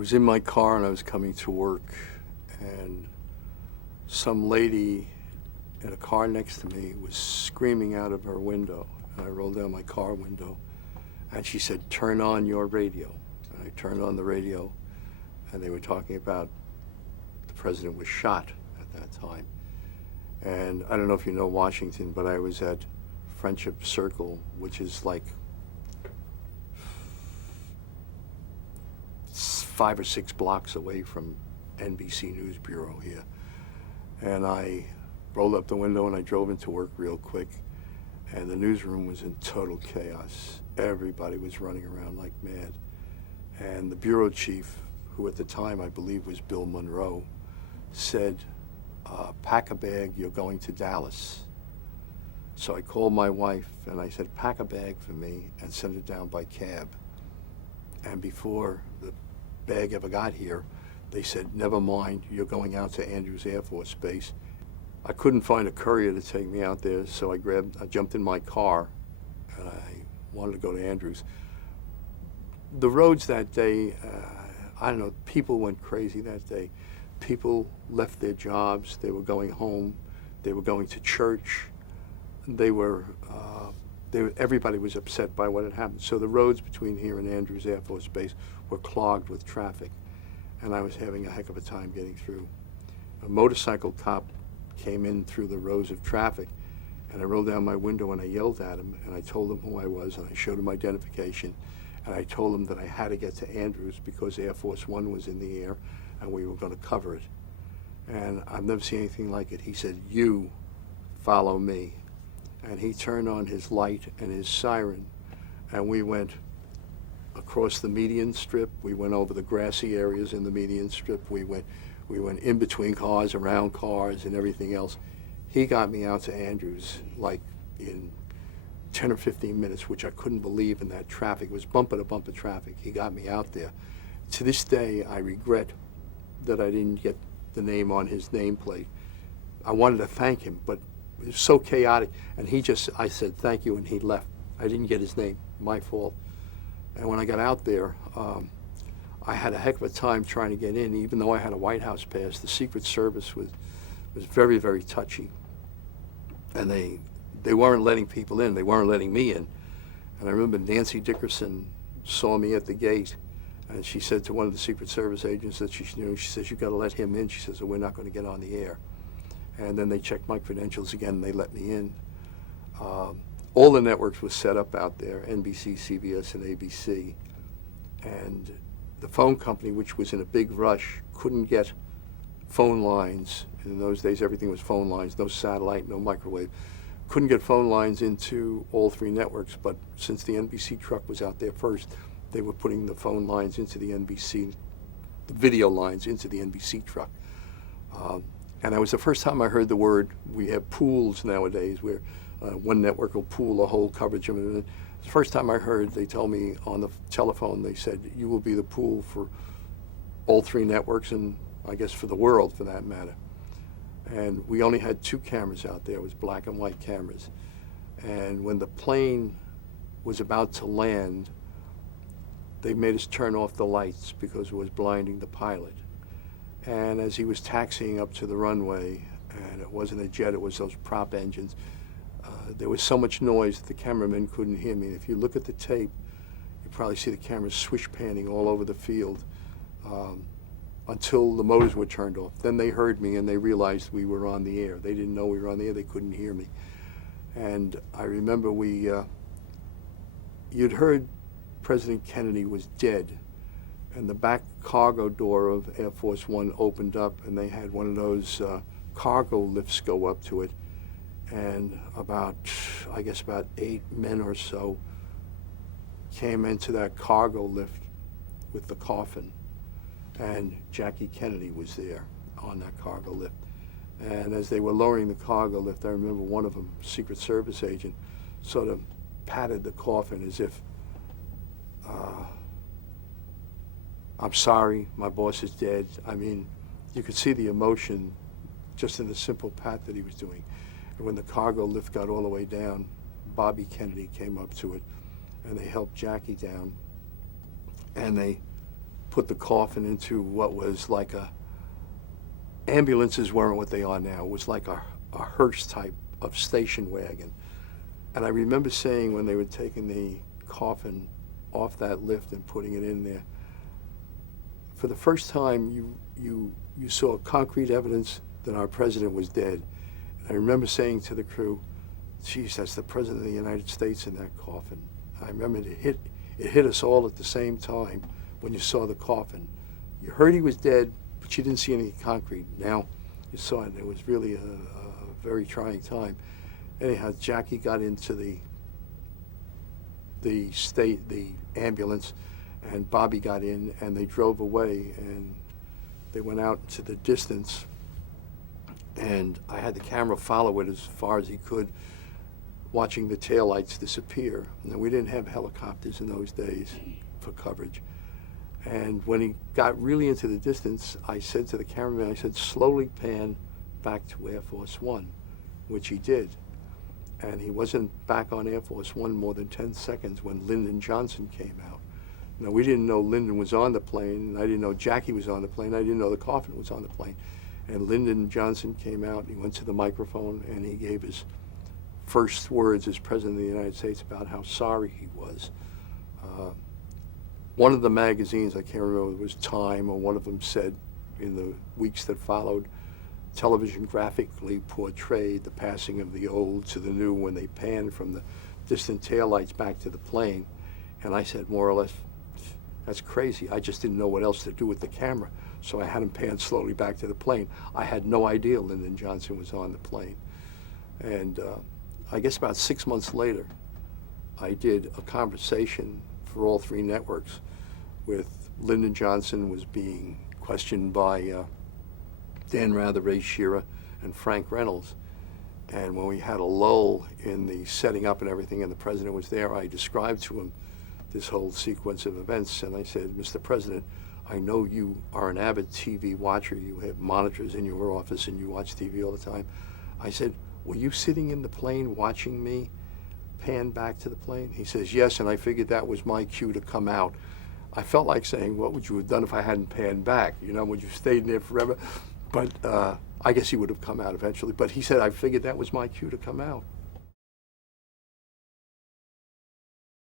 was in my car and I was coming to work, and some lady in a car next to me was screaming out of her window. And I rolled down my car window, and she said, "Turn on your radio." And I turned on the radio, and they were talking about the president was shot at that time. And I don't know if you know Washington, but I was at Friendship Circle, which is like 5 or 6 blocks away from NBC News Bureau here. And I rolled up the window and I drove into work real quick, and the newsroom was in total chaos. Everybody was running around like mad. And the bureau chief, who at the time I believe was Bill Monroe, said, "Pack a bag, you're going to Dallas." So I called my wife and I said, "Pack a bag for me and send it down by cab." And before the bag ever got here, they said, "Never mind, you're going out to Andrews Air Force Base." I couldn't find a courier to take me out there, so I jumped in my car and I wanted to go to Andrews. The roads that day, I don't know, people went crazy that day. People left their jobs, they were going home, they were going to church, everybody was upset by what had happened. So the roads between here and Andrews Air Force Base were clogged with traffic, and I was having a heck of a time getting through. A motorcycle cop came in through the rows of traffic, and I rolled down my window and I yelled at him, and I told him who I was, and I showed him identification, and I told him that I had to get to Andrews because Air Force One was in the air and we were going to cover it. And I've never seen anything like it. He said, "You follow me." And he turned on his light and his siren, and we went across the median strip. We went over the grassy areas in the median strip. We went in between cars, around cars, and everything else. He got me out to Andrews like in 10 or 15 minutes, which I couldn't believe in that traffic. It was bumper to bumper traffic. He got me out there. To this day, I regret that I didn't get the name on his nameplate. I wanted to thank him, but it was so chaotic. And I said, "Thank you," and he left. I didn't get his name, my fault. And when I got out there, I had a heck of a time trying to get in, even though I had a White House pass. The Secret Service was very, very touchy. And they weren't letting people in. They weren't letting me in. And I remember Nancy Dickerson saw me at the gate, and she said to one of the Secret Service agents that she says, "You've got to let him in." She says, "Or we're not going to get on the air." And then they checked my credentials again, and they let me in. All the networks were set up out there, NBC, CBS, and ABC. And the phone company, which was in a big rush, couldn't get phone lines. In those days, everything was phone lines, no satellite, no microwave. Couldn't get phone lines into all 3 networks, but since the NBC truck was out there first, they were putting the phone lines into the NBC, the video lines into the NBC truck. And that was the first time I heard the word. We have pools nowadays where one network will pool the whole coverage of it. The first time I heard, they told me on the telephone, they said, "You will be the pool for all 3 networks, and I guess for the world for that matter." And we only had 2 cameras out there. It was black and white cameras. And when the plane was about to land, they made us turn off the lights because it was blinding the pilot. And as he was taxiing up to the runway, and it wasn't a jet, it was those prop engines, there was so much noise that the cameramen couldn't hear me. If you look at the tape, you probably see the cameras swish panning all over the field until the motors were turned off. Then they heard me and they realized we were on the air. They didn't know we were on the air, they couldn't hear me. And I remember you'd heard President Kennedy was dead, and the back cargo door of Air Force One opened up, and they had one of those cargo lifts go up to it. And about 8 men or so came into that cargo lift with the coffin. And Jackie Kennedy was there on that cargo lift. And as they were lowering the cargo lift, I remember one of them, Secret Service agent, sort of patted the coffin as if, "I'm sorry, my boss is dead." I mean, you could see the emotion just in the simple pat that he was doing. And when the cargo lift got all the way down, Bobby Kennedy came up to it, and they helped Jackie down. And they put the coffin into what was like ambulances weren't what they are now. It was like a hearse type of station wagon. And I remember saying when they were taking the coffin off that lift and putting it in there, for the first time you saw concrete evidence that our president was dead. And I remember saying to the crew, geez, that's the president of the United States in that coffin. I remember it hit us all at the same time when you saw the coffin. You heard he was dead, but you didn't see any concrete. Now you saw it. It was really a very trying time. Anyhow, Jackie got into the ambulance, and Bobby got in, and they drove away, and they went out to the distance, and I had the camera follow it as far as he could, watching the taillights disappear. Now, we didn't have helicopters in those days for coverage. And when he got really into the distance, I said to the cameraman, I said, slowly pan back to Air Force One, which he did. And he wasn't back on Air Force One more than 10 seconds when Lyndon Johnson came out. Now, we didn't know Lyndon was on the plane, and I didn't know Jackie was on the plane, I didn't know the coffin was on the plane. And Lyndon Johnson came out, he went to the microphone, and he gave his first words as President of the United States about how sorry he was. One of the magazines, I can't remember, it was Time, or one of them said in the weeks that followed, television graphically portrayed the passing of the old to the new when they panned from the distant taillights back to the plane. And I said, more or less, that's crazy. I just didn't know what else to do with the camera, so I had him pan slowly back to the plane. I had no idea Lyndon Johnson was on the plane. And I guess about 6 months later, I did a conversation for all three networks with Lyndon Johnson was being questioned by Dan Rather, Ray Shearer, and Frank Reynolds. And when we had a lull in the setting up and everything, and the president was there, I described to him this whole sequence of events. And I said, Mr. President, I know you are an avid TV watcher. You have monitors in your office and you watch TV all the time. I said, were you sitting in the plane watching me pan back to the plane? He says, yes, and I figured that was my cue to come out. I felt like saying, what would you have done if I hadn't panned back? You know, would you have stayed in there forever? But I guess he would have come out eventually. But he said, I figured that was my cue to come out.